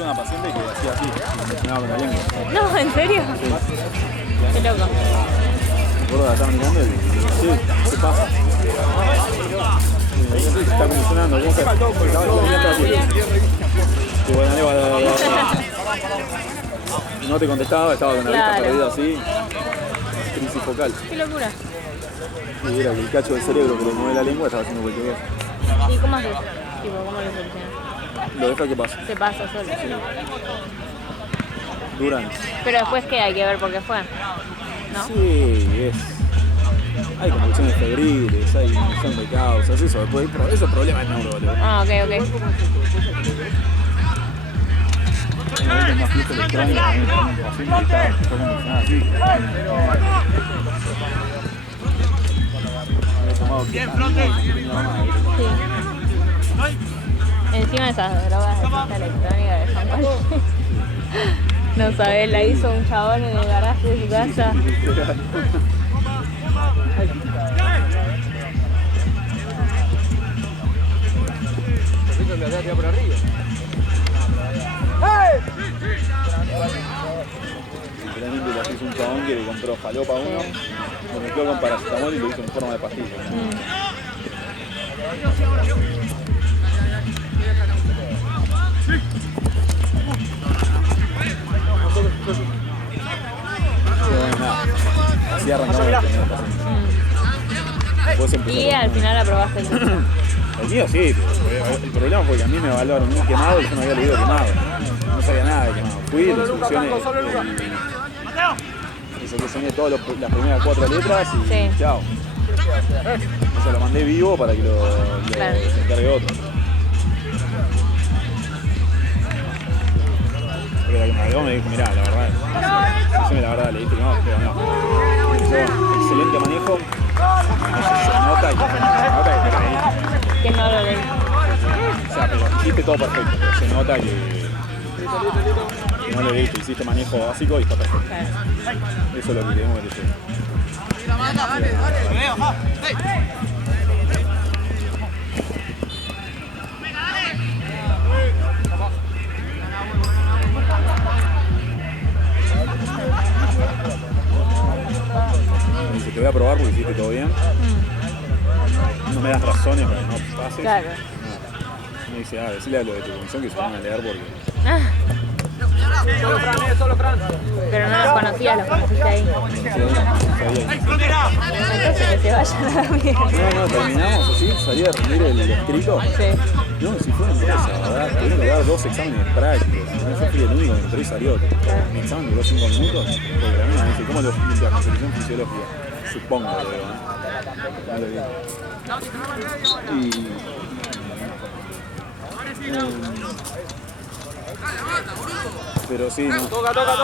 tuve una paciente que hacía así, me daba con la lengua. No, ¿en serio? Sí. Qué loco. Me acuerdo de la estaba mirando y sí, ¿qué pasa? Sí, se está condicionando, ¿cómo se estaba comiendo así? Sí, bueno, no te contestaba, estaba con la vista perdida así, crisis focal. Qué locura. Y era que el cacho del cerebro que le mueve la lengua estaba haciendo cualquier cosa. ¿Y cómo haces? Tipo, ¿cómo lo solucionas? Lo deja que pase. Se pasa solo. Sí. Durante. Pero después, ¿qué? Hay que ver por qué fue, ¿no? Sí, hay convulsiones febriles, hay un montón de causas, eso es problema del neurólogo. Ah, ok. Una vez más fiesta electrónica, un paciente que está condicionado así. Había tomado ketamina y tenía una madre. Sí. Encima de esas drogas de fiesta electrónica de San Juan. No sabés, la hizo un chabón en el garaje de su casa. Por arriba. Literalmente le hizo un chabón que le compró falopa a uno, lo mezcló con paracetamol y lo hizo en forma de pastilla. Bueno, nada, así arrancamos el primer paciente. Y al final aprobaste el mío. El mío sí, el problema fue que a mí me evaluaron un quemado y yo no había leído quemado. No sabía nada de quemado. Fui y le solucioné todas las primeras 4 letras y Sí. chao. O sea, lo mandé vivo para que se encargue otro. Pero la que me habló me dijo, mirá, la verdad, decime la verdad, le dije que no, pero no. Excelente manejo, se nota que te reí. Que no lo leí. O sea, pero hiciste todo perfecto, pero se nota que no lo leíste, hiciste manejo básico y está perfecto. Eso es lo que tenemos que decir. Me dice, te voy a probar porque hiciste todo bien. No me das razones para que no pases. Claro. Me dice, decile a lo de tu comisión que se van a leer porque... Solo Fran. Pero no los conocías, los conociste ahí. Entonces que se vayan a la mierda. No, terminamos así, salí a rendir el escrito. Sí. No, si fueron 2, la verdad, tuvieron que dar 2 exámenes prácticos. Yo fui el único que entró y salió. Mi examen duró 5 minutos. Porque la mina me dice, ¿cómo lo limpias con solución fisiológica? Supongo que lo digo, ¿no? No lo digo. Pero sí, no. Toca. Toca,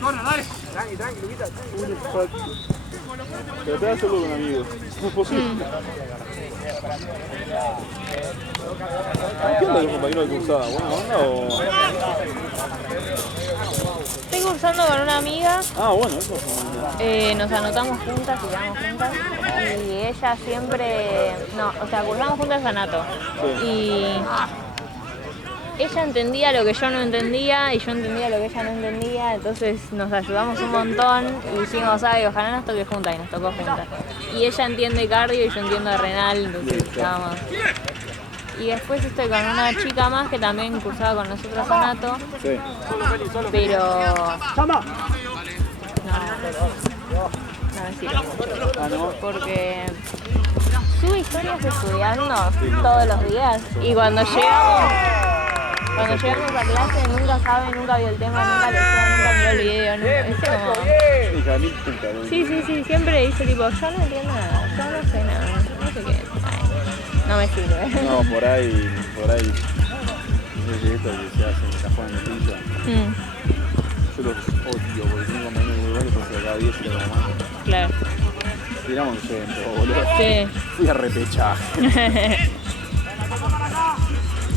Corre, dale. Tranqui, Luquita. Pero te voy a hacerlo con un amigo. No es posible. ¿Qué onda tu compañero de cursada? ¿Buena onda o...? Estoy cursando con una amiga. Ah, bueno, eso es Nos anotamos juntas y vamos juntas. Y ella siempre... No, o sea, cursamos juntas Sanato. Sí. Y ella entendía lo que yo no entendía y yo entendía lo que ella no entendía. Entonces nos ayudamos un montón y dijimos, ay, ojalá nos toque juntas, y nos tocó juntas. Y ella entiende cardio y yo entiendo renal, entonces estábamos... Y después estoy con una chica más que también cursaba con nosotros Sanato. Sí. Pero... ¡Chama! No me sirve mucho. Ah, ¿no? Porque sube historias estudiando todos los días. Y cuando llegamos a clase nunca sabe, nunca vio el tema, nunca leyó, nunca miró el video. Nunca, como... Hija de mil putas. Sí, siempre dice tipo, yo no entiendo nada, yo no sé nada, no sé qué. Ay, no me sirve. No, por ahí. Desde esto que se hace en la Juan de Pilla. Yo los odio porque tengo compañeros individuales porque cada 10 y la mamá. Claro. Tiramos el centro, boludo. Sí. Fui a repechaje.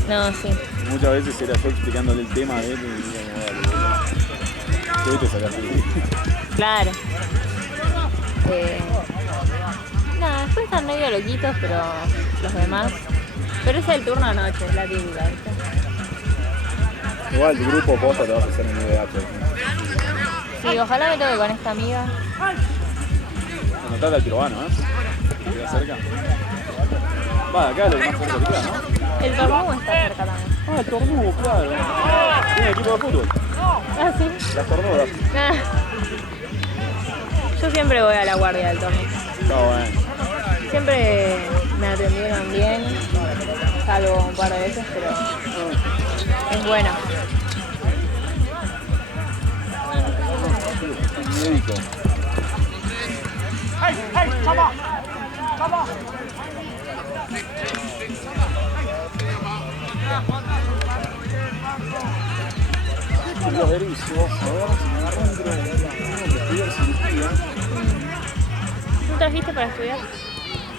No, sí. Muchas veces era yo explicándole el tema de él y me decía, dale, boludo. Tuviste que sacar tu vida. Claro. Nada, después están medio loquitos, pero los demás. Pero ese es el turno anoche, es la típica, ¿viste? Igual el grupo posta te vas a hacer en IDH. Sí, ojalá me toque con esta amiga. Anotate al Tirobano, ¿eh? ¿Te queda cerca? Va, acá es lo que más cerca te queda, ¿no? El torneo está cerca también. Ah, el Tornudo, claro. Tiene equipo de fútbol. Ah, sí. Las Tornudas. Ah. Yo siempre voy a la guardia del torneo. Está bueno. Siempre me atendieron bien, salvo un par de veces, pero es bueno. Médico. Quería ver eso, a ver si me encuentro. Tengo que estudiar cirugía. ¿Tú trajiste para estudiar?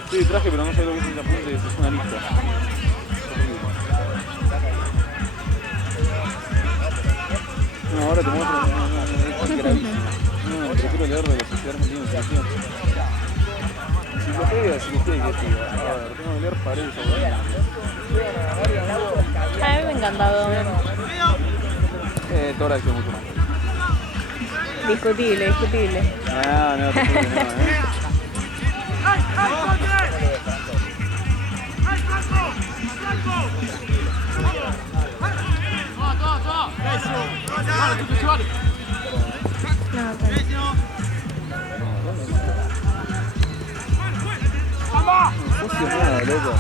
Sí, traje, pero no sé lo que es el apunte, es una lista. No, ahora te muestro es gravísimo. No, prefiero leer de la Sociedad Argentina de Cirugía. Enciclopedia de cirugía y creativa. A ver, tengo que leer paredes abdominales. A mí me encanta abdomen. Tórax es mucho más. Discutible, discutible. No, te juro que no, No, también. No sé nada, loco.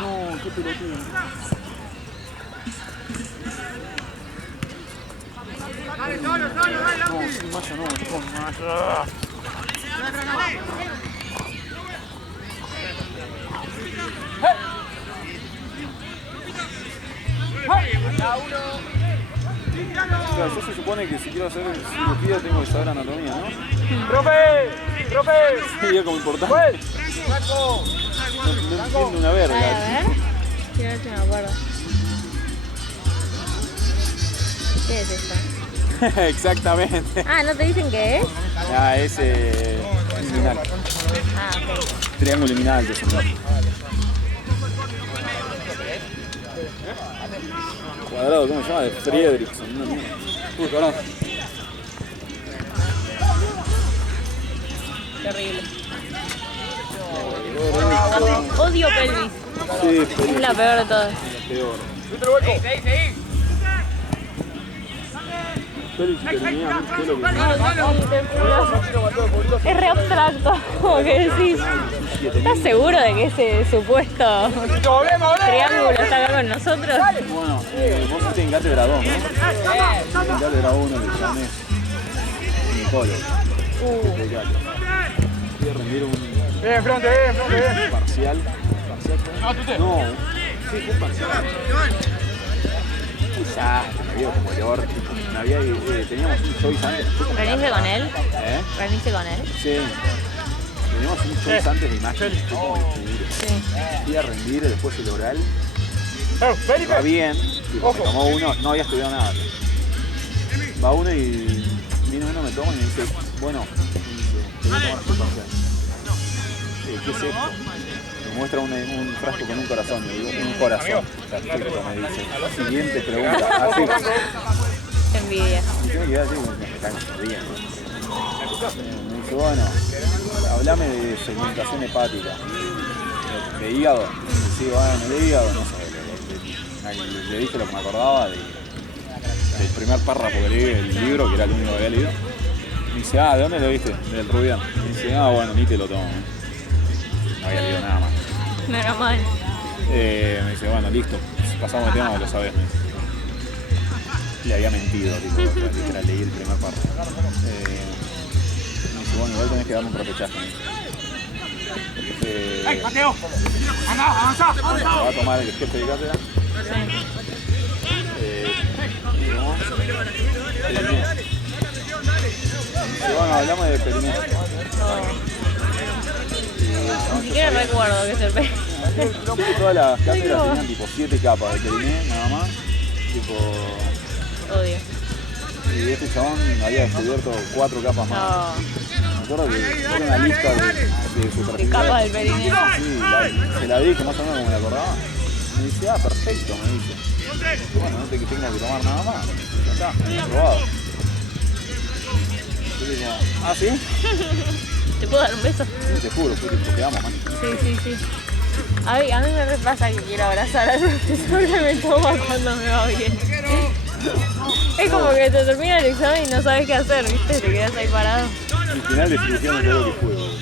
No, qué pelotudo. No, sin malla no, con malla. Claro, yo se supone que si quiero hacer cirugía tengo que saber anatomía, ¿no? ¡Profe! Sería como importante. No entiendo una verga. A ver. Sí, a ver si me acuerdo. ¿Qué es esto? Exactamente. Ah, ¿no te dicen qué es? Ah, es liminal. Ah, ok. Triángulo liminal, que son dos. Cuadrado, ¿cómo se llama? De Friedrichsen. No, uy, cabrón. Terrible. Odio pelvis. Sí, Es la peor de todas. peor. ¡Seguí! Félix y termina, ¿qué es lo que Es re abstracto, como que decís. ¿Estás seguro de que ese supuesto triángulo está acá con nosotros? Bueno, vos fuiste en cátedra 2, ¿no? En cátedra 1 le llamé Nicolo. Voy a rendir un Bien, frente. parcial. No, sí, fue un parcial. Quizás, me vio como el orto. Teníamos un choice antes. ¿Reniste con él? ¿Eh? ¿Reniste con él? Sí. Teníamos un choice antes de imagen. Fue como el Sí. fui a rendir después el oral. Va bien. Tipo, me tomó uno, no había estudiado nada. Va uno y viene uno, me toma y me dice, bueno, te voy a tomar tu parcial. ¿Qué es esto? Me muestra un frasco con un corazón, le digo, un corazón. Perfecto, me dice. Siguiente pregunta. Así. Qué envidia. Y yo me quedé así, me están jodiendo. Me dice, bueno, hablame de segmentación hepática. De hígado. Sí, bueno, de hígado, no sé. Le dije lo que me acordaba del primer párrafo que leí del libro, que era el único que había leído. Me dice, ¿de dónde lo viste? Del Rubián. Me dice, bueno, ni te lo tomo. No había leído nada más. Menos mal. Me dice, bueno, listo, pasamos el tema, lo sabés. Me dice. Le había mentido, tipo, literal, leí el primer párrafo. Me dice, bueno, igual tenés que darme un repechaje. Mateo! ¡Avanza! Va a tomar el jefe de cátedra. Bueno, hablamos de Periné. Ni siquiera recuerdo que es el pez. Sé que todas las cátedras tenían tipo 7 capas de Periné, nada más. tipo... Odio. Y este chabón había descubierto 4 capas más. No. Me acuerdo que era una lista de superficie. De capas del perineo. Sí, se la dije más o menos como me acordaba. Me dice, ah, perfecto, me dice. Bueno, no te que tengo que tomar nada más. Ya está, probado. Yo le digo, ¿ah, sí? ¿Te puedo dar un beso? Sí, te juro, porque te amo, man. Sí. A mí me repasa que quiero abrazar al profesor que me toma cuando me va bien. Es como que te termina el examen y no sabes qué hacer, ¿viste? Te quedas ahí parado. El final de exclusión es algo que fue, boludo.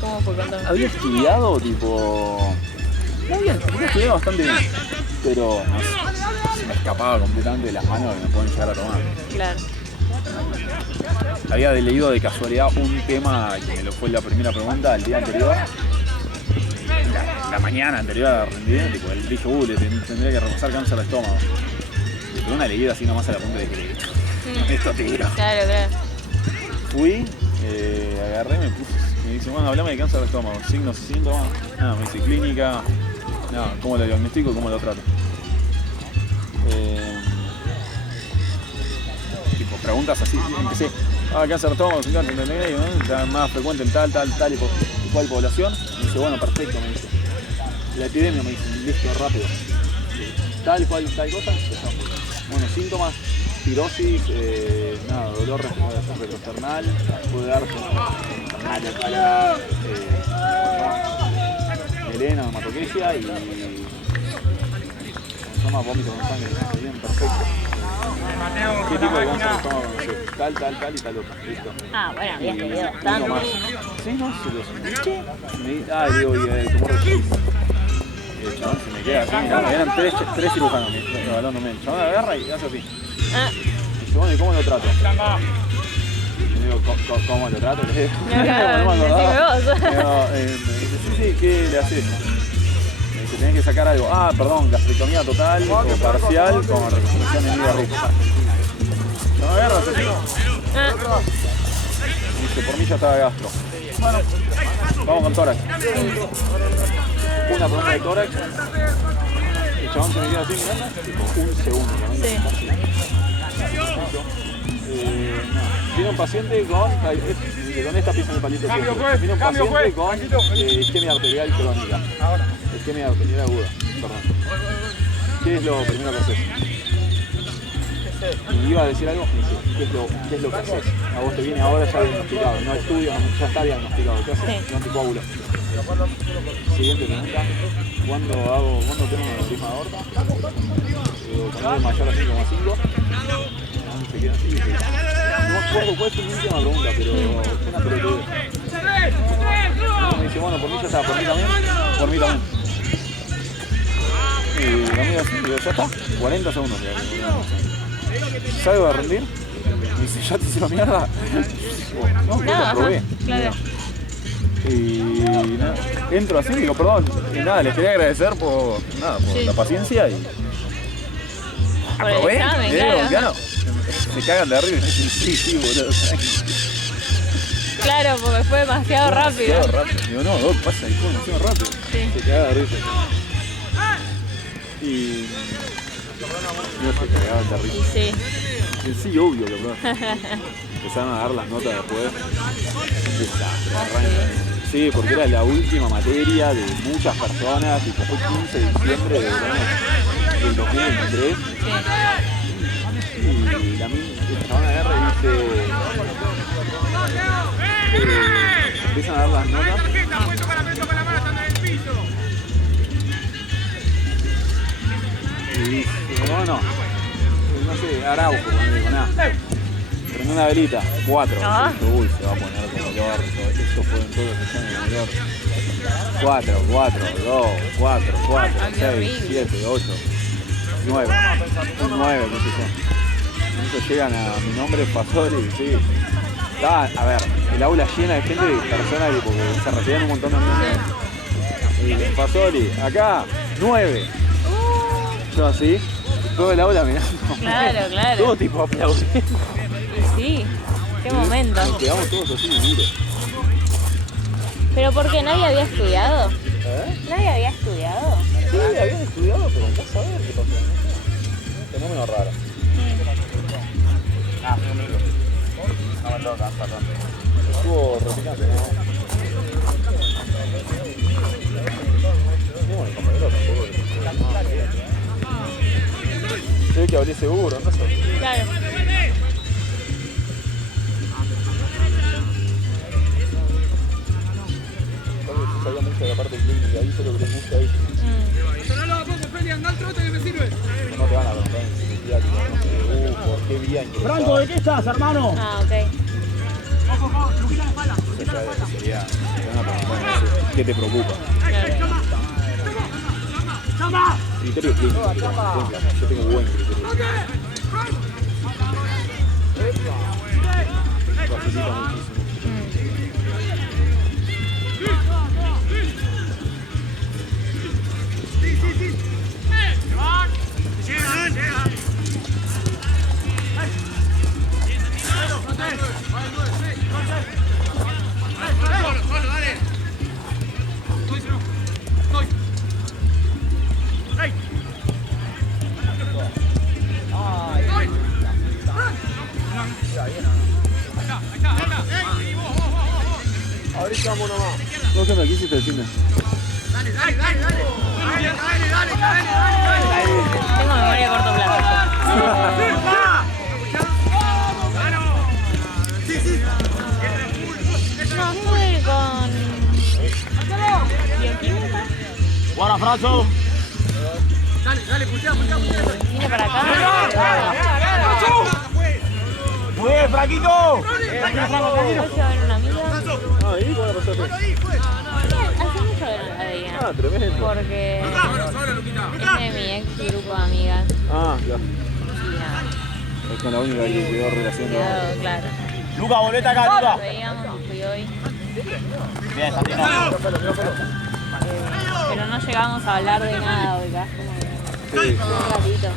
¿Cómo fue? Contame. Había estudiado, tipo... No había estudiado bastante bien, pero no sé, se me escapaba completamente de las manos que me pueden llegar a tomar. Claro. Había leído de casualidad un tema que me lo fue la primera pregunta el día anterior. La mañana anterior a rendir, tipo, él dije, tendría que repasar cáncer de estómago. Le pegué una leída así nomás a la punta de que esto tiro. Claro. Fui, agarré, me dice, bueno, hablame de cáncer de estómago, signos y síntomas. No, me dice clínica, no, cómo lo diagnostico y cómo lo trato. Tipo, preguntas así, empecé, cáncer de estómago, ¿no? Más frecuente en tal y cual población. Me dice, bueno, perfecto, me dice. La epidemia, me dice, listo, rápido. Tal y cual, tal cosa. Bueno, síntomas, tirosis, dolor retrosternal, puede dar melena, hematoquesia y vómito con sangre. Bien, perfecto. ¿Qué tipo de cáncer de estómago? No sé, tal y tal otra. Listo. Ah, bueno, habías leído Uno bastante. más. Sí, no, se los... digo, tumor de Gil. El chabón se me queda así, mirando. Eran tres cirujanos evaluándome. El chabón agarra y hace así. Ah. Y dice, bueno, ¿y cómo lo trato? Y le digo, ¿cómo lo trato? Le digo, no me acordaba. Me dice, sí, ¿qué le haces? Me dice, tenés que sacar algo. Ah, perdón, gastrectomía total o parcial con reconstrucción en vida rica. Yo me agarro así. Dice, por mí ya estaba gastro. Bueno, vamos con tórax. Una pregunta de tórax. El chabón se me queda así mirando, tipo un segundo. Sí. Viene un paciente con esta pieza en el palito. Viene un paciente con isquemia arterial crónica. Isquemia arterial aguda, perdón. ¿Qué es lo primero que haces? Y iba a decir algo, me dice, ¿qué es lo que haces? A vos te viene ahora ya diagnosticado, no estudio, ya está diagnosticado. ¿Qué haces? Sí. Un anticoágulo. Siguiente pregunta, ¿cuándo tengo una aneurisma de aorta? Cuando es mayor a 5,5. Se queda así. No me acuerdo cuál fue mi última pregunta, pero fue una pelotudez. Me dice, bueno, por mí ya está, por mí también. Por mí también. Y la amiga digo, ya está, 40 segundos. ¿Salgo a rendir? Me dice, ¿ya te hicieron mierda? No, lo probé. Claro. Y nada, entro así y digo, perdón, y nada, les quería agradecer por la paciencia y Por el examen, claro. Se cagan de arriba y dicen, sí, boludo. Claro, porque fue demasiado rápido. Demasiado rápido. Digo, no, pasa ahí, fue demasiado rápido. Sí. Se caga de risa. Y no se cagaban de risa. Y sí. Y sí, obvio, lo verdad. Empezaron a dar las notas después. Un desastre, arranca. Sí, porque era la última materia de muchas personas, y fue 15 de diciembre del 2023. Y la chabón agarra y dice, empiezan a dar las notas. Y dice, no sé, Araujo, con nada. Prende una velita, 4. Ah. Uy, se va a poner como el orto. Esto fue en todos los exámenes como el orto. 4, 4, 6, 7, 8, 9. Un 9, no sé qué. Entonces llegan a mi nombre, Fasoli, sí. Estaba, a ver, el aula llena de gente, de personas que se recibían un montón de niños. Y Fasoli, acá, 9. Yo así, todo el aula mirando. Claro. Todo tipo aplaudiendo. Y sí, qué momento. Nos quedamos todos así, mire. ¿Pero por qué? ¿Nadie había estudiado? ¿Nadie había estudiado? Sí, habían estudiado, pero andás a ver qué pasó. Un fenómeno raro. Ah, sí, un micro. No me toca, perdón. Estuvo repicante, ¿no? No, el compañero tampoco. Se ve que hablé seguro, ¿no? Claro. Yo sabía mucho de la parte clínica, ahí fue lo que les gusta ahí. Sonalo a poco, Feli, anda al trote que me sirve. No te van a preguntar en psiquiátrico, no sé, por qué vía ingresar. Franco, ¿de qué estás, hermano? Ah, ok. Ojo, Luquita la espalda. Eso ya sería, te van a preguntar, no sé, ¿qué te preocupa? Claro. ¡Llama! Criterio clínico, por ejemplo, yo tengo buen criterio clínico. Facilita muchísimo. ¿Vos qué me quisiste decirme? Tengo memoria a corto plazo. No, estuve con bioquímica. Buena, Franzo. Dale, putea. Vine para acá. Muy bien, Franquito. Hoy fui a ver una amiga. Ah, ¿y cómo la pasaste? Hace mucho que no la veía. Ah, tremendo. Porque es de mi ex grupo de amigas. Ah, ya. Y nada, Es con la única que quedó relación. quedó claro. Luca, volvete acá, Luca. Nos veíamos y fui hoy. Bien, Santino. Pero no llegamos a hablar de nada hoy, ¿verdad? Como que un ratito.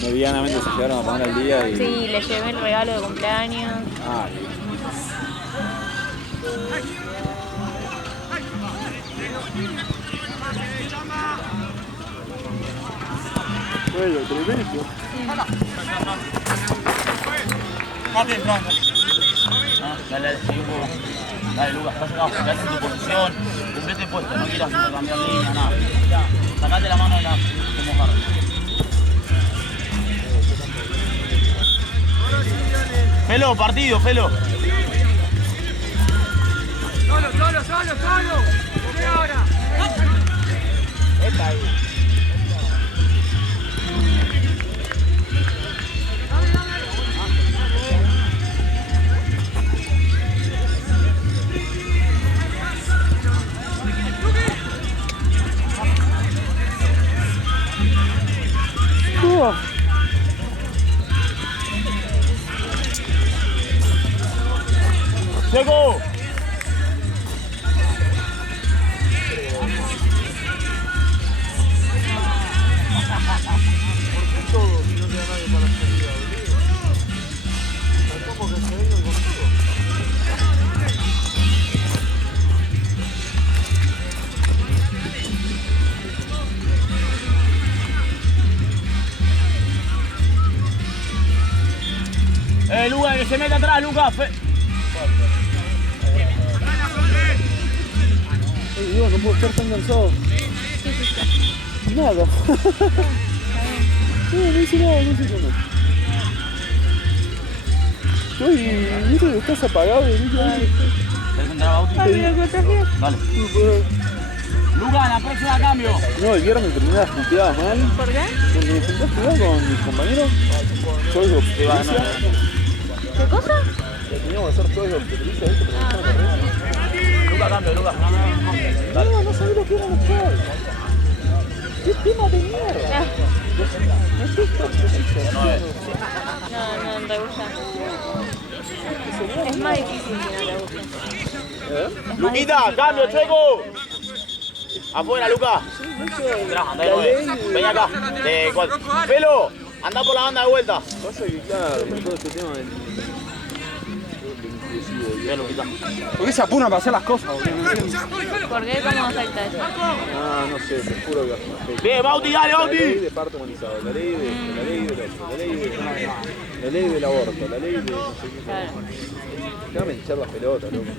Medianamente se llegaron a poner al día y... Sí, le llevé el regalo de cumpleaños. Ah, bueno, tremendo. Mate, Franco. Dale, seguí un poco. Dale, Lucas, estás acá, quedate en tu posición. Cumplete puesto, no quieras cambiar línea, nada. Sacate la mano de mojar. Felo, partido, Felo. Solo. ¿Qué ahora? Esta ahí. ¡Llegó! Lucas, que se mete atrás, Lucas. Dios, no puedo estar tan cansado. Nada. No hice nada. Estoy, viste que estás apagado y ¿Querés entrar a Bauti? Dale. Lucas, la próxima cambio. No, el viernes terminé las puteadas mal. ¿Por qué? Porque me senté a estudiar con mis compañeros. Juegos de obstetricia. ¿Qué cosa? Teníamos que hacer juegos de obstetricia, ¿viste? Pero no estaba carrera. Lucas, cambio, Lucas. No sabés lo que eran los juegos. ¡Qué tema de mierda! No es esto, No te gusta. Es más difícil si no te gusta. Luquita, cambio, Checo. Afuera, Lucas. Anda de nueve. Ven acá. De cuatro. Pelo, anda por la banda de vuelta. Pasa que, claro, con todo este tema del exclusivo. Ya lo quitamos. ¿Por qué se apuran para hacer las cosas, boludo? No entiendo. ¿Por qué? ¿Cómo afecta eso? Ah, no sé, te juro que afecta. Bien, Bauti, dale, La Bauti. ley de parto humanizado, la ley de esto, la ley del otro, la ley del aborto, la ley de no sé qué. Claro. Déjame echar las pelotas, loco. No,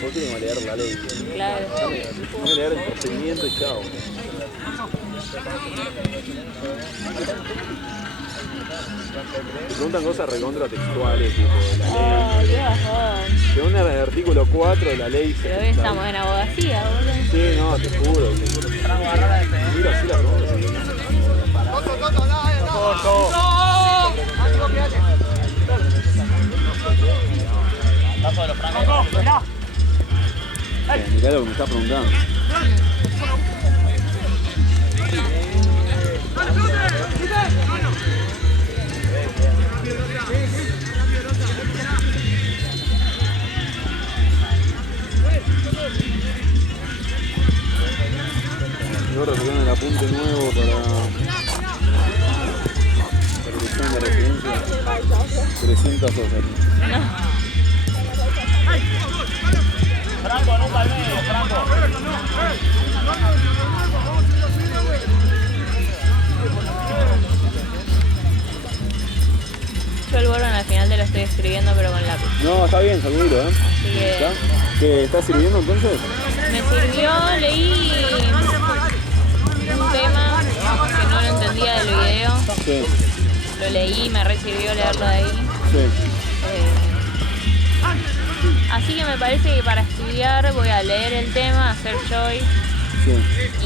¿por qué tengo que leer la ley? Claro. Tengo que leer el procedimiento y chao. Te preguntan cosas recontra textuales, tipo de la ley. Oh, qué bajón. Según el artículo 4 de la ley. Pero hoy estamos en abogacía, boludo. Sí, no, te juro. Mira así la pregunta. Paso de los francos. Mirá lo que me estás preguntando. Y ahora sacaron el apunte nuevo para elección de residencia. 300 horas. Franco, nunca al medio, Franco. Yo el borón al final te lo estoy escribiendo pero con lápiz. No, está bien, saludito, ¿eh? Así que ¿Está? ¿Qué está sirviendo entonces? me sirvió, leí un tema que no lo entendía del video. Sí, Lo leí, me recibió leerlo de ahí. sí. Así que me parece que para estudiar voy a leer el tema, hacer choice Sí.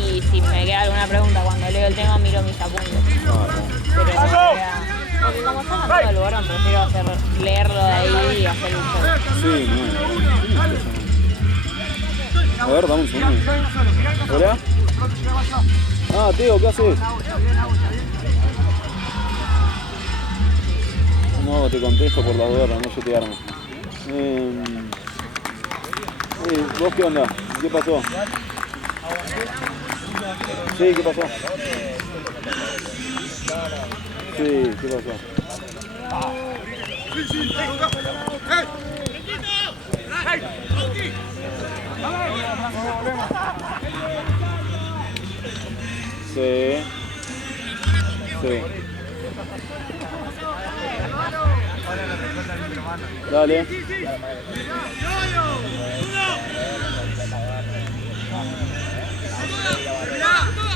y si me queda alguna pregunta cuando leo el tema miro mis apuntes. Ah, Pero no queda- porque como sacan todo el borón, prefiero leerlo de ahí y hacer un choice. sí, no. A ver, dame un segundo. ¿Hola? Ah, Teo, ¿qué haces? No, te contesto por la duda, no yo te armo. ¿Vos qué onda? ¿Qué pasó? Sí, ¿qué pasó? Sí, ¿qué pasó? Sí. Sí. Dale.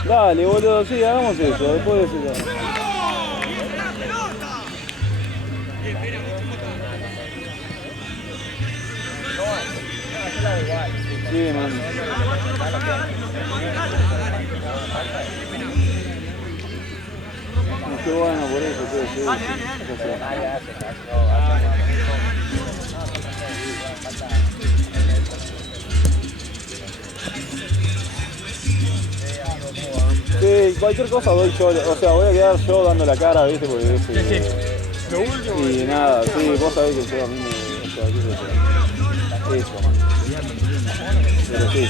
Dale, boludo, sí, hagamos eso, después de eso. Sí, man. No, qué bueno por eso, sí. Sí, cualquier cosa doy yo, o sea, voy a quedar yo dando la cara, ¿viste? Porque y nada, sí, vos sabés que yo a mí me... O sea, qué sé yo. Eso, man. Pero sí.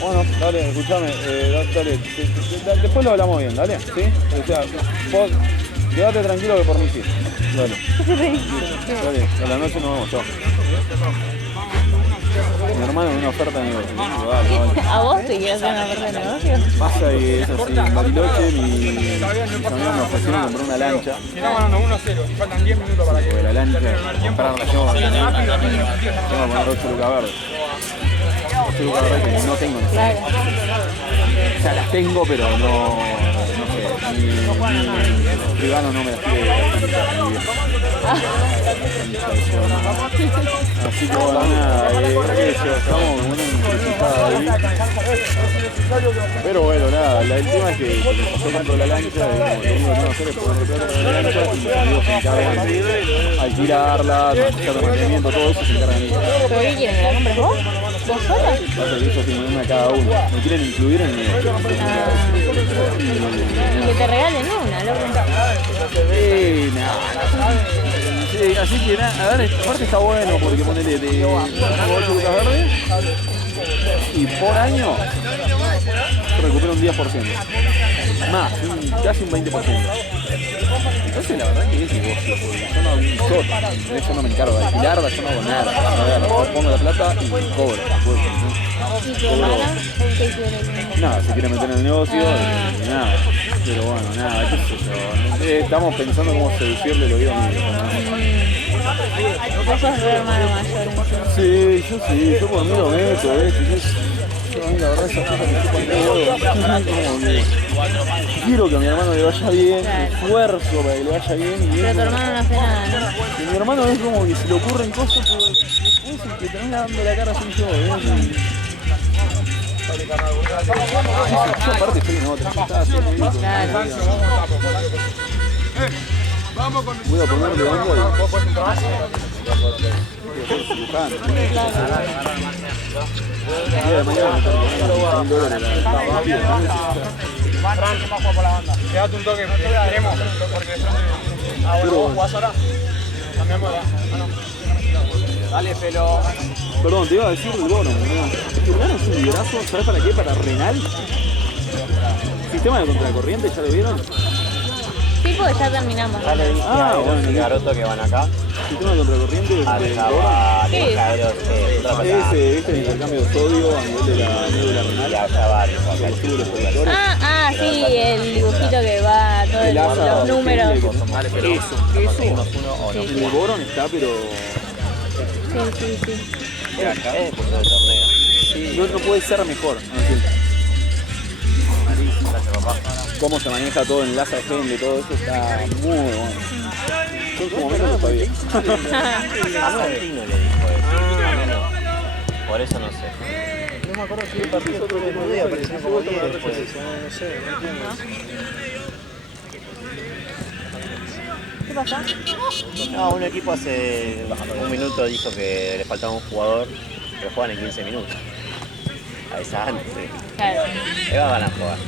Bueno, dale, escuchame, dale, después lo hablamos bien, dale, ¿sí? O sea, vos quedate tranquilo que por mí sí. Dale. Dale, a la noche nos vemos, chao. Mi hermano tiene una oferta de negocio. Dale. ¿A vos te quieres hacer una oferta de negocio? Pasa y es así, en Bariloche mis amigos me ofrecieron comprar una lancha. Estamos ganando 1-0 y faltan 10 minutos para que... Porque la lancha, comprarla yo, tengo que poner 8 lucas verdes. 8 lucas verdes que no tengo. Claro. O sea, las tengo, pero no sé, mi privado no me las quiere utilizar, mi viejo. Así que bueno, nada, eso, estamos con una necesitada ahí. Pero bueno, nada, el tema es que yo compro la lancha, lo único que tengo que hacer es ponerle plata a la lancha y los amigos se encargan de alquilarla, hacer el mantenimiento, todo eso se encargan de ellos. ¿Pero qué quieren? ¿Que la compres vos? ¿Vos sola? Pasa que ellos tienen una a cada uno, me quieren incluir en el negocio. Y que te regalen una, loco. Sí, nada, sí, Así que nada, a ver, aparte está bueno porque ponele de 8 lucas verdes y por año recupera un 10%. Más, casi un 20%. Entonces la verdad que es negocio, porque yo no me encargo de alquilar, yo no hago nada. A ver, yo pongo la plata y cobro. ¿Y tu hermana? ¿Qué quiere? Nada, se quiere meter en el negocio y nada. Pero bueno, nada, qué sé yo. Estamos pensando cómo seducirle el oído a mi hijo, ¿no? Vos sos re hermano mayor encima. Sí, yo por mí lo meto, yo la verdad esas cosas me chupan el quiero que a mi hermano le vaya bien, esfuerzo para que le vaya bien. Pero tu hermano no hace nada, ¿no? Que mi hermano es como que se le ocurren cosas, pero después el que termina dando la cara soy yo, Yo aparte estoy en otra, estaba haciendo bien. Voy a ponerle onda y de mañana Quédate un toque, queremos, porque ¿jugás ahora? Cambiamos ya. Dale, pelo. Perdón, te iba a decir del bono, el bono es un librazo, ¿sabes para qué? Para renal. Sistema de contracorriente, ¿ya lo vieron? Sí, porque ya terminamos. Ya le dije a Eros y Garoto que van acá. Sistema de contracorriente del Allá ¿Qué es? a Eros, ese el intercambio de sodio a nivel de la médula renal. y allá varios. Con los tubos protectores. Sí, el dibujito que va, todos los números. El boron está, pero Sí. Acá es curso de torneo. no puede ser mejor. Cómo se maneja todo en Laza de Henle, todo eso está muy bueno. Yo en su momento no sabía. Argentino le dijo eso. Por eso no sé. No me acuerdo si el partido tuvo el mismo día, apareció como 10 después. No sé, no entiendo. ¿Qué pasa? No, un equipo hace un minuto dijo que le faltaba un jugador, pero juegan en 15 minutos. Avisa antes. Claro. Eva van a jugar.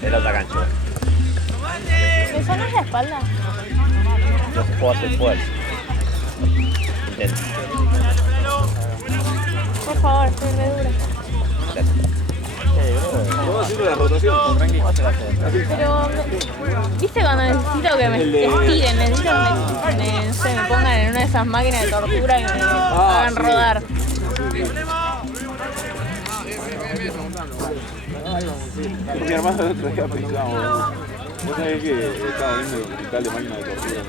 De la otra cancha. ¿Me sonas la espalda? No se puede hacer fuerza. Intenta. Por favor, estoy re dura. Vamos a hacer la rotación, tranqui. Pero, ¿viste cuando necesito que me estiren? Necesito que me pongan en una de esas máquinas de tortura y me hagan rodar. Mi hermano el otro día pensaba, vos sabés que estaba viendo el documental de máquina de tortura.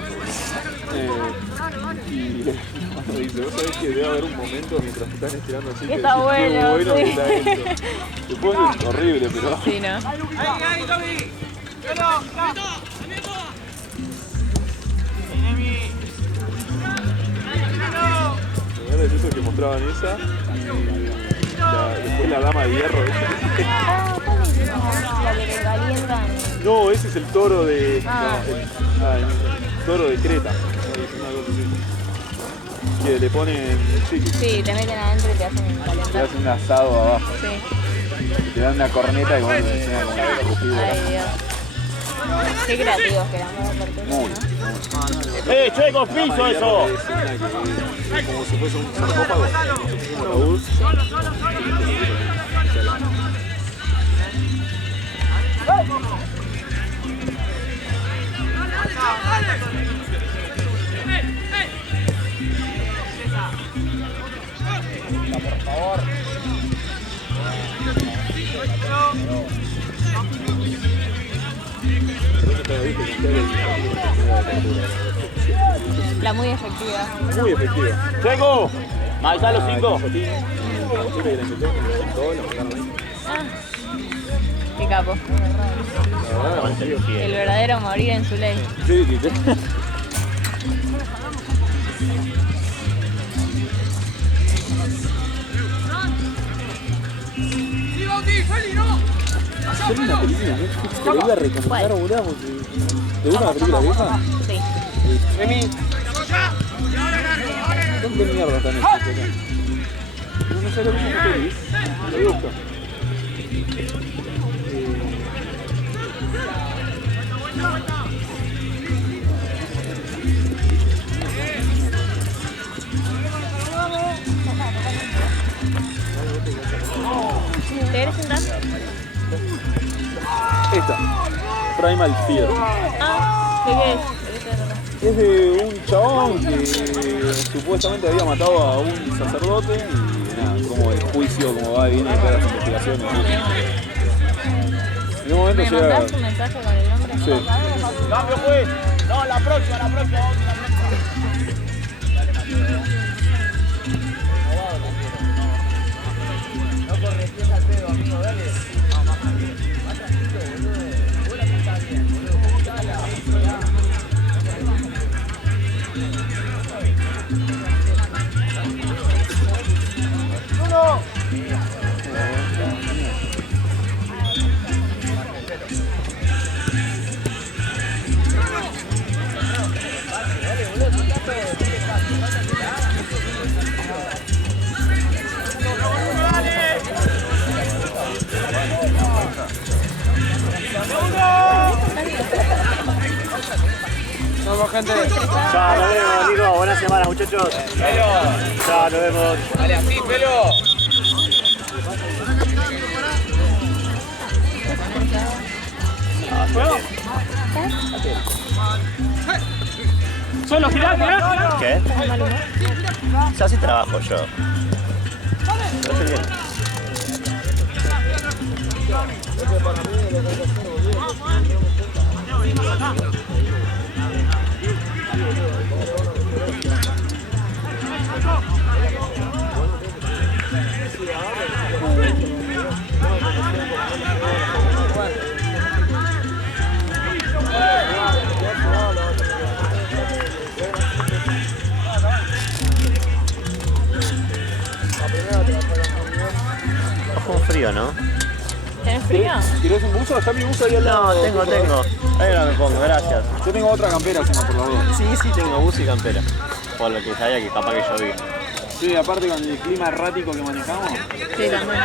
Y mi hermano dice, vos sabés que debe haber un momento mientras te están estirando así que Está bueno, que sí. está esto. Después es horrible, pero... Sí, ¿no? Ahí, Toby. Lo es eso que mostraban esa y después la dama de hierro. ¿Cuál es la que le calientan? No, ese es el toro de... Ah. el toro de Creta. Que le ponen... Sí, Sí, te meten adentro y te hacen te calentar. hacen un asado abajo. Sí. Y te dan una corneta y bueno, te enseñan como la rugido. Ay, Dios. Qué creativos que éramos aparte. Muy. ¡Checos, piso eso! Como si fuese un sarcófago. Un ataúd. La muy efectiva. Muy efectiva. ¡Checo! Ahí están los 5. Ah, qué capo. El verdadero morir en su ley. Sí, sí, sí. Sí, Bauti, Feli, no. Hay una película en Netflix que le iba a recomendar, boludo, porque... ¿Te gusta la película vieja? Sí. ¿Dónde mierda está Netflix acá? No sé lo que es esa peli. Lo voy a buscar. Esta. Primal Fear. Ah, ¿de qué es? ¿De qué se trata? Es de un chabón que supuestamente había matado a un sacerdote y nada, como el juicio, como va y viene todas las investigaciones. En un momento ¿Me llega. mandaste un mensaje con el nombre? Sí. Cambio, pues. No, la próxima. No corresponde al pedo, amigo, dale. Vamos, gente. Chao, nos vemos, Nico. Buena semana, muchachos. Chao, nos vemos. Dale así, pelo. Solo, girá. ¿Qué? Ya así trabajo yo. Pero estoy bien. Con frío, ¿no? ¿Tenés frío? ¿Querés un buzo? Está mi buzo ahí al lado. No, tengo. Ahí no me pongo, gracias. Yo tengo otra campera, si no, por favor. Sí, tengo buzo y campera. Por lo que sabía que capaz que lloví. Sí, aparte con el clima errático que manejamos. Sí, también.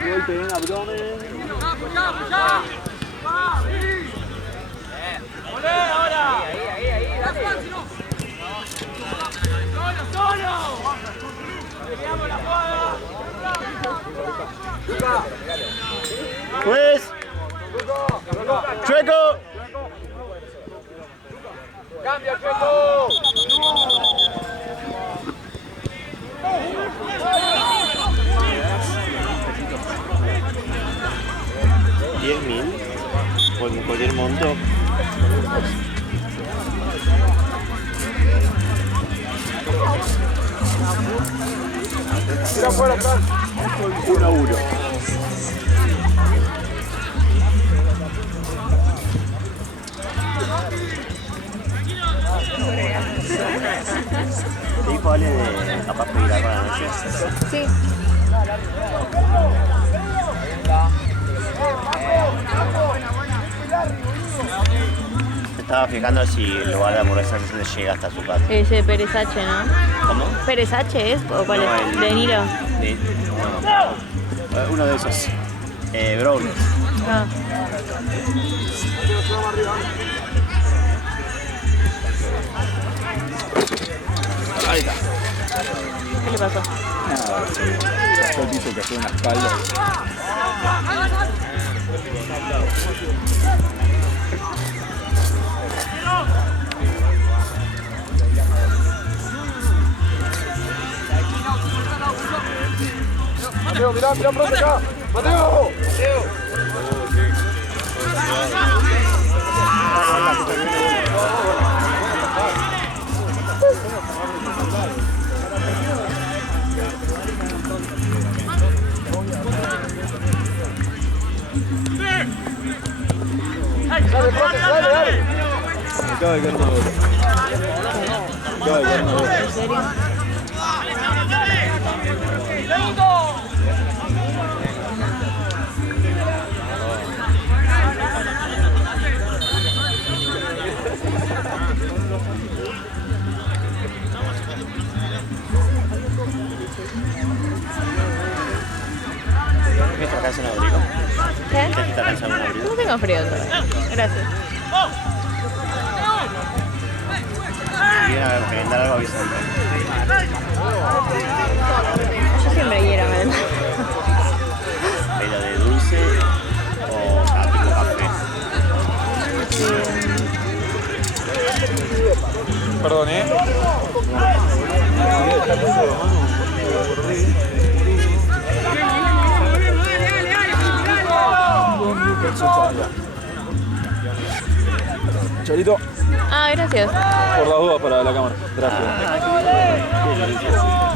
Golpe en el abdomen. Pues, Chueco. Cambia, Chueco. 10.000 por cualquier monto. Tira afuera, Fran. 1-1. ¿Te dijo Ale de capaz pedir algo a la noche? Sí. Me estaba fijando si el lugar de hamburguesa le llega hasta su casa. Ese Pérez H, ¿no? ¿Cómo? ¿Pérez H es? ¿O cuál No, es? el- ¿De Niro? Uno de esos. Brownies. Ah. Ahí está. ¿Qué le pasó? Nada, cayó el piso, cayó en la espalda. Mateo, mirá pronto acá. Mateo. Dale, profe, dale. Me acaba de caer una gota. Me acaba de caer una gota. ¿En serio? ¿Esta acá es un abrigo? ¿Qué? ¿Te está cansado de un abrigo? No tengo frío todavía. Gracias. Si quieren merendar algo, avísame. Yo siempre quiero merendar. ¿Pero de dulce o tipo café? Perdón, Charito, Ah, gracias. por las dudas para la cámara. Gracias.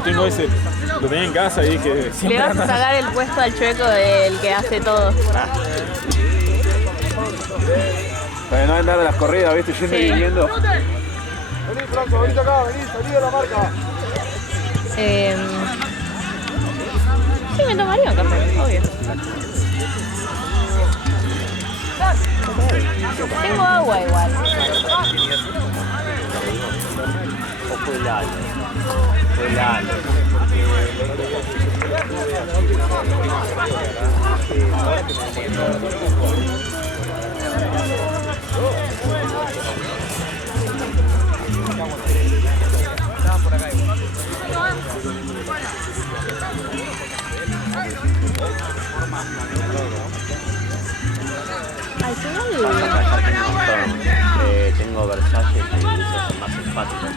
Tengo ese. Lo tenía en casa y dije. Le siempre vas a andan- sacar el puesto al Chueco del que hace todo. Para no andar a las corridas, ¿viste? Yendo y Sí. viniendo. Vení, Franco, venite acá, vení, salí de la marca. Sí, me tomaría un café, obvio. Tengo agua igual. ¿O fue Lalo? Fue Lalo. Al final, Tengo Versace y son más simpáticos.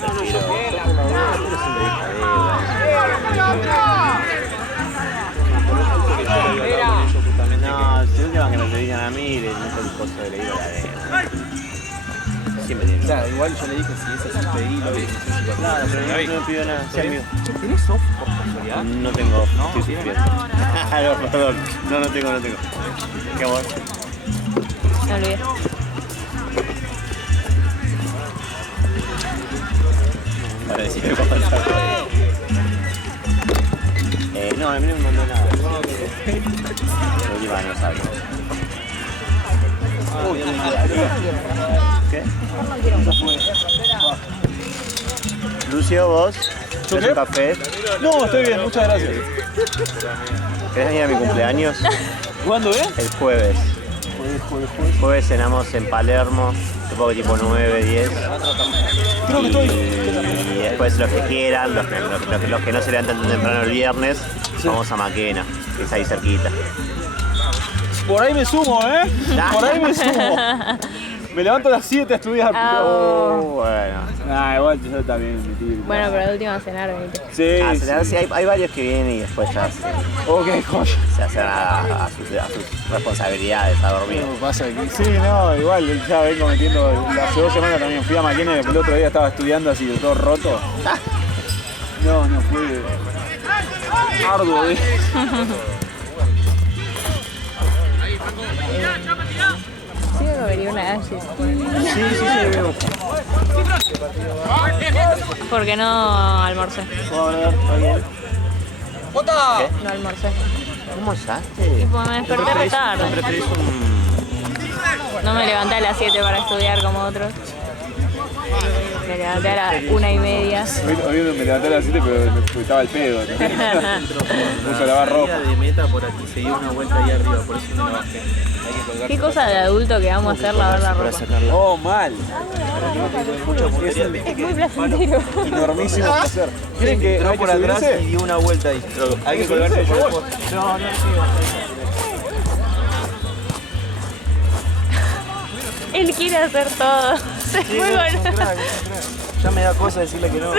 Prefiero siempre no, si última que me dedican a mí y le meto el coso de la ida. Siempre tiene. Claro, igual yo le dije si es así, pedilo. Claro, pero no me pido nada. Sí, amigo. ¿Tenés off por casualidad? No tengo off, estoy sufriendo. No, perdón. No tengo. ¿Qué amor? me olvidé. Para decirme cómo está. No, a mí no me mandó nada. La última no sabe. ¿Qué? Lucio, vos. ¿Querés un café? No, estoy bien, muchas gracias. ¿Querés venir a mi cumpleaños? ¿Cuándo, El jueves. Jueves cenamos en Palermo, supongo que tipo 9, 10. Creo que estoy. Y después los que quieran, los que no se levantan tan temprano el viernes, vamos a Maquena, que es ahí cerquita. Por ahí me sumo, ¿eh? Nah. Por ahí me sumo. Me levanto a las 7 a estudiar. Bueno. Nah, igual yo también metí. Bueno, pero de última a cenar, venite. Sí, Sí, hay varios que vienen y después ya se hacen a sus responsabilidades, a dormir. No, pasa que sí, no, igual ya vengo metiendo. Hace 2 semanas también fui a Maquena y el otro día estaba estudiando así de todo roto. No, fue arduo, ¿eh? Sí, me comería una galletita. Sí, veo. Porque no almorcé. No almorcé. ¿Cómo almorzaste? Tipo, me desperté re tarde. ¿Preferís un...? No me levanté a las 7 para estudiar como otros. Me levanté a las 1:30. Hoy me levanté a las 7 pero estaba el pedo. ¿No? Puse a lavar ropa. de meta por aquí, seguí una vuelta ahí arriba, por eso no me bajé. Hay que colgar. ¿Qué cosa de adulto que vamos a hacer lavar la ropa? Oh, mal. Es muy placentero. Enormísimo placer. ¿Quieren que Entró hay que por atrás subirse? y dio una vuelta ahí. Hay que colgarse por después. No, Él quiere hacer todo. Se fue con... ya me da cosa decirle que no.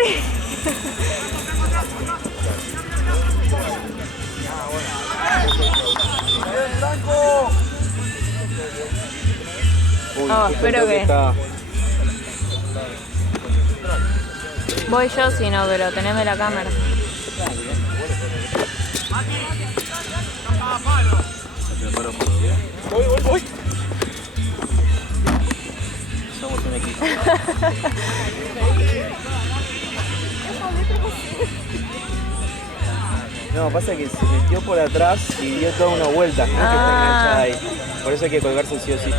Oh, espero que... Voy yo si no, pero teneme la cámara. Voy. Somos un equipo. No, pasa que se metió por atrás y dio toda una vuelta. No es que está enganchada ahí. Por eso hay que colgarse sí o sí.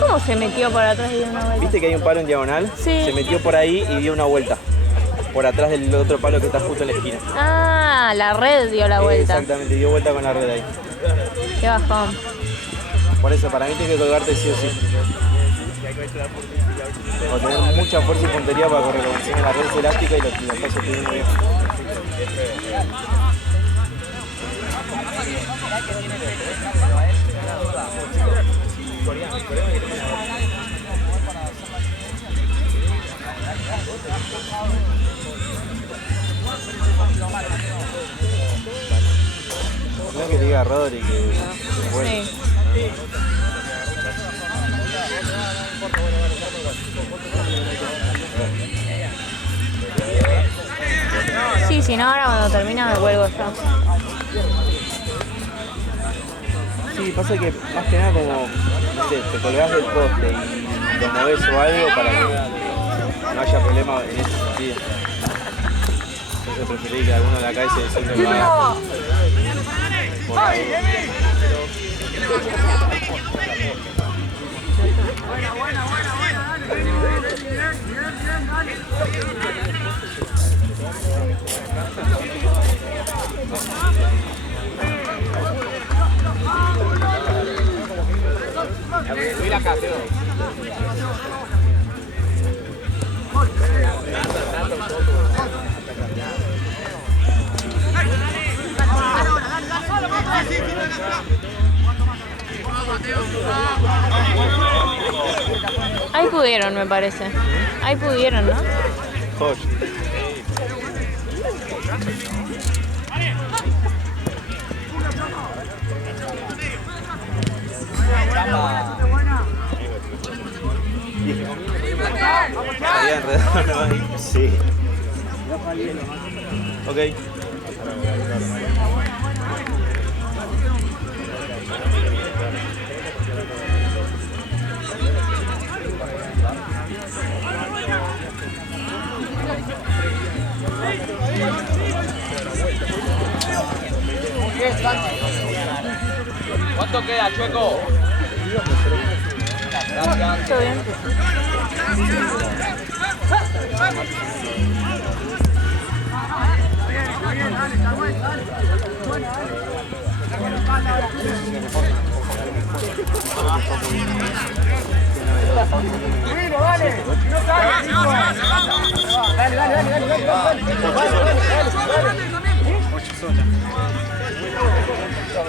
¿Cómo se metió por atrás y dio una vuelta? ¿Viste que hay un palo en diagonal? Sí. Se metió por ahí y dio una vuelta. por atrás del otro palo que está justo en la esquina. Ah, la red dio la vuelta. Exactamente, dio vuelta con la red ahí. Qué bajón. Por eso, para mí tienes que colgarte sí o sí. O tener mucha fuerza y puntería para correr. Como encima la red es elástica y lo estás sosteniendo bien. No que diga Rodri que bueno. Sí. Sí, si no, ahora cuando termina me cuelgo yo. Sí, pasa que más que nada como, no sé, te colgás del poste y lo movés o algo para que no haya problema en ese sentido. Entonces preferí que alguno de acá se sienta que va por la duda. Ahí pudieron, me parece. Ahí pudieron, ¿no? Joder. Había enredado, ¿no? Sí. Ok. ¿Cuánto queda, Chueco? Todo bien.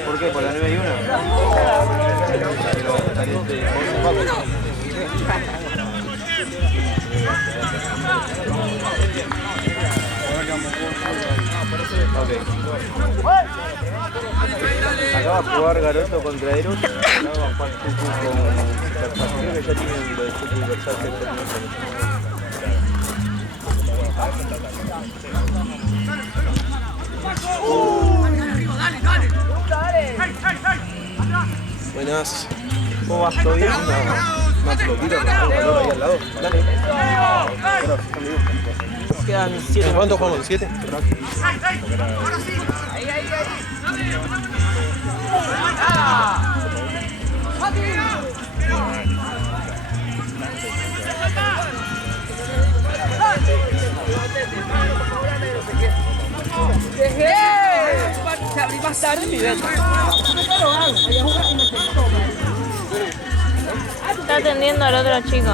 ¿Por qué? ¿Por la 9 y 1? Acaba de jugar Garoto contra Eros. Acaba de jugar Tucu con Versace. Creo que ya tienen lo de Tucu y Versace. Buenas. ¿Cómo vas? ¿Todo bien? Más loquito, con calor ahí al lado. Dale. Quedan 7. ¿Cuántos jugamos? ¿7? Está atendiendo al otro chico.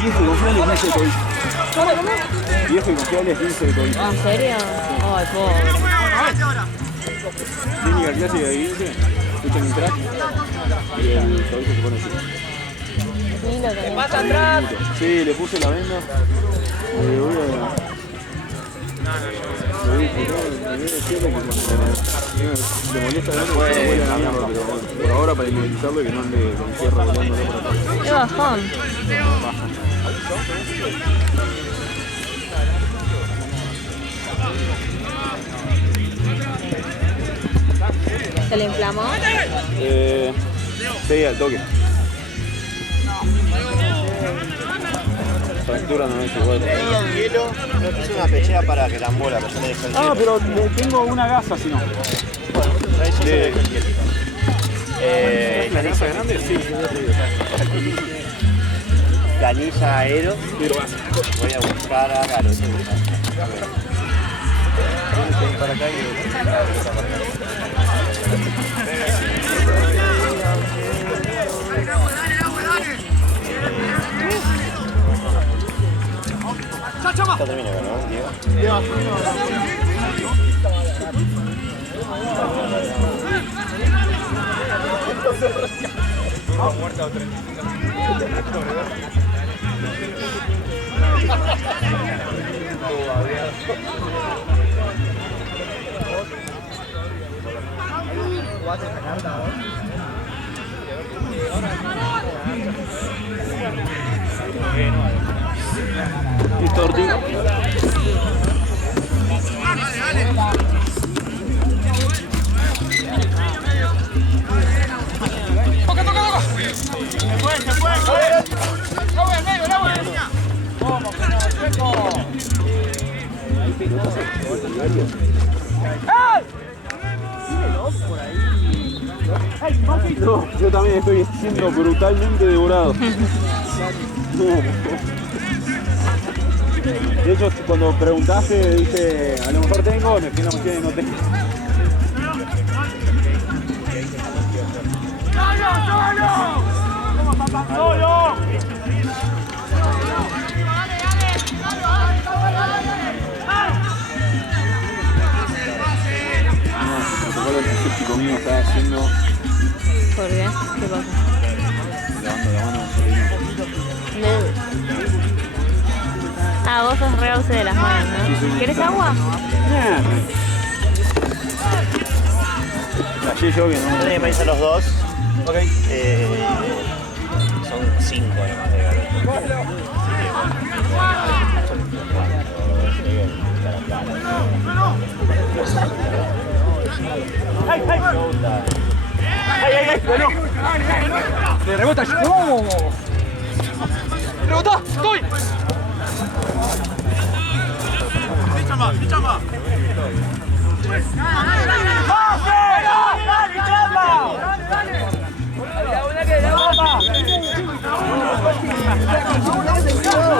Viejo y confiable 15 de tobillo. Viejo y confiable 15 de tobillo. ¿En serio? Ay, pobre. Técnica clásica de 15, escuchan un track y el tobillo se pone así. Sí, lo tenés. ¡Más atrás! Sí, le puse la venda. Voy a... Le dije, no, me decirle que le molesta la venda porque no huele a mierda, pero bueno, por ahora para inmovilizarlo y que no ande con tierra volándole por atrás. Qué bajón. ¿Se le inflamó? Sí, al toque. Fractura no es igual. Tenía el hielo, no puse una pechera para que la embola, pero yo le dejé el hielo. Ah, pero tengo una gasa, si no. Bueno, para eso se le dejé el hielo. ¿La gasa grande? Sí, ya te digo. Canilla aero. Pero gasa. Voy a buscar a Garo. Para acá ya termina acá, ¿no, Diego? Y Torti. No, yo también estoy siendo brutalmente devorado. De hecho, cuando preguntaste, dije, a lo mejor tengo, me fui a la mochila y no tengo. ¡Solo! El protocolo antiséptico mío está haciendo... ¿Por qué? ¿Qué pasa? Lavando la mano con Le- Ah, vos sos reauce de las manos, ¿no? ¿Quieres agua? Ayer yo que no... Tienen que pensar los dos. Ok. Son 5 además de Garo. ¡Le rebota! ¡No! ¡Rebotá! ¡Estoy!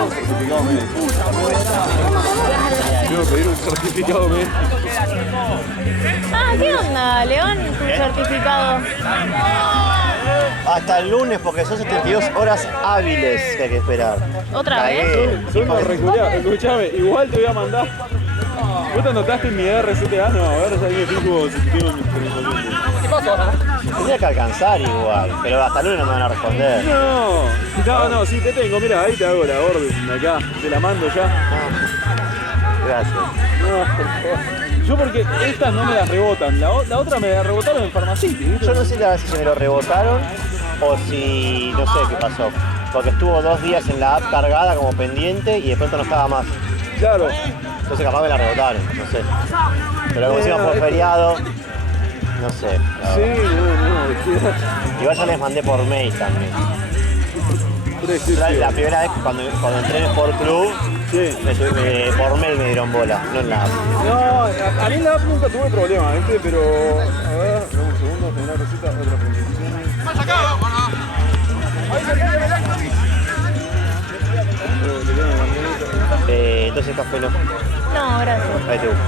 Certificado médico. Quiero pedir un certificado médico. Ah, ¿qué onda, León? Tu certificado. Hasta el lunes, porque son 72 horas hábiles que hay que esperar. ¿Otra vez? Son unos reculeados. Escuchame, igual te voy a mandar. ¿Vos te anotaste en mi RCTA? No, a ver si ahí me fijo si tengo mis autorizaciones. Tendría que alcanzar igual, pero hasta el lunes no me van a responder. No, sí te tengo, mira, ahí te hago la orden de acá, te la mando ya. Gracias. No, por favor. Yo porque estas no me las rebotan, la otra me la rebotaron en Farmacity, ¿viste? Yo no sé si se me lo rebotaron o si no sé qué pasó. Porque estuvo 2 días en la app cargada como pendiente y de pronto no estaba más. Claro. Entonces capaz me la rebotaron, no sé. Pero como encima fue feriado, no sé. Sí, no. Igual ya les mandé por mail también. La primera vez cuando entré en Sport Club, Sí. por mail me dieron bola, no en la app. No, a mí en la app nunca tuve problema, ¿viste? Pero, a ver, un segundo, generar receta, otra presentación. ¡Más acá! Entonces café no. No, gracias. Ahí te busco.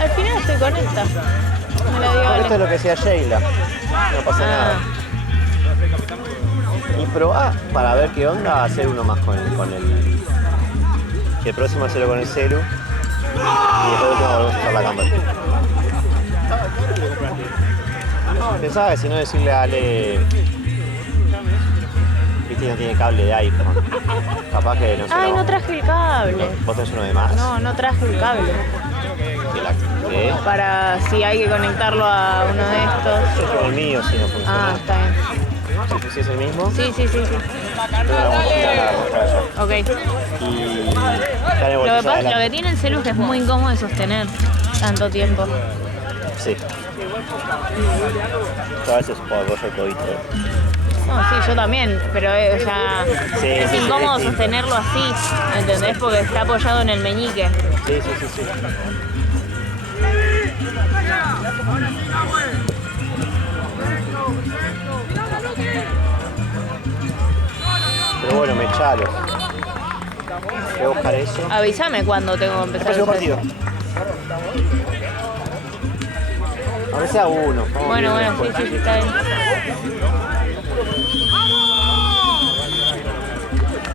Al final con esta. Me la dio Esto es Ale. lo que decía Sheila. No pasa nada. Y probá para ver qué onda hacer uno más con el. Que el próximo hacerlo con el celu. Y después último volvemos a usar la cámara. Pensaba que si no decirle a Ale. Viste que no tiene cable de iPhone. Capaz que no sé. Ay, no traje el cable. ¿Vos tenés uno de más? No traje el cable. ¿Qué? Para si hay que conectarlo a uno de estos. Yo tengo el mío si no funciona. Ah, está bien. ¿Sí es el mismo? Sí. Pero lo vamos a mostrar allá. Ok. Y dale Lo vueltas que pasa, lo adelante. que tiene el celu es que es muy incómodo de sostener tanto tiempo. Sí. Yo a veces puedo apoyo el codito. No, sí, yo también, pero o sea, Sí, es sí, sí, incómodo sí. sostenerlo así, ¿entendés? Porque está apoyado en el meñique. Sí. Pero bueno, me echalo. Voy a buscar eso. Avísame cuando tengo que El empezar. próximo partido. Aunque sea uno. Vamos Bueno, viendo sí, después. está bien.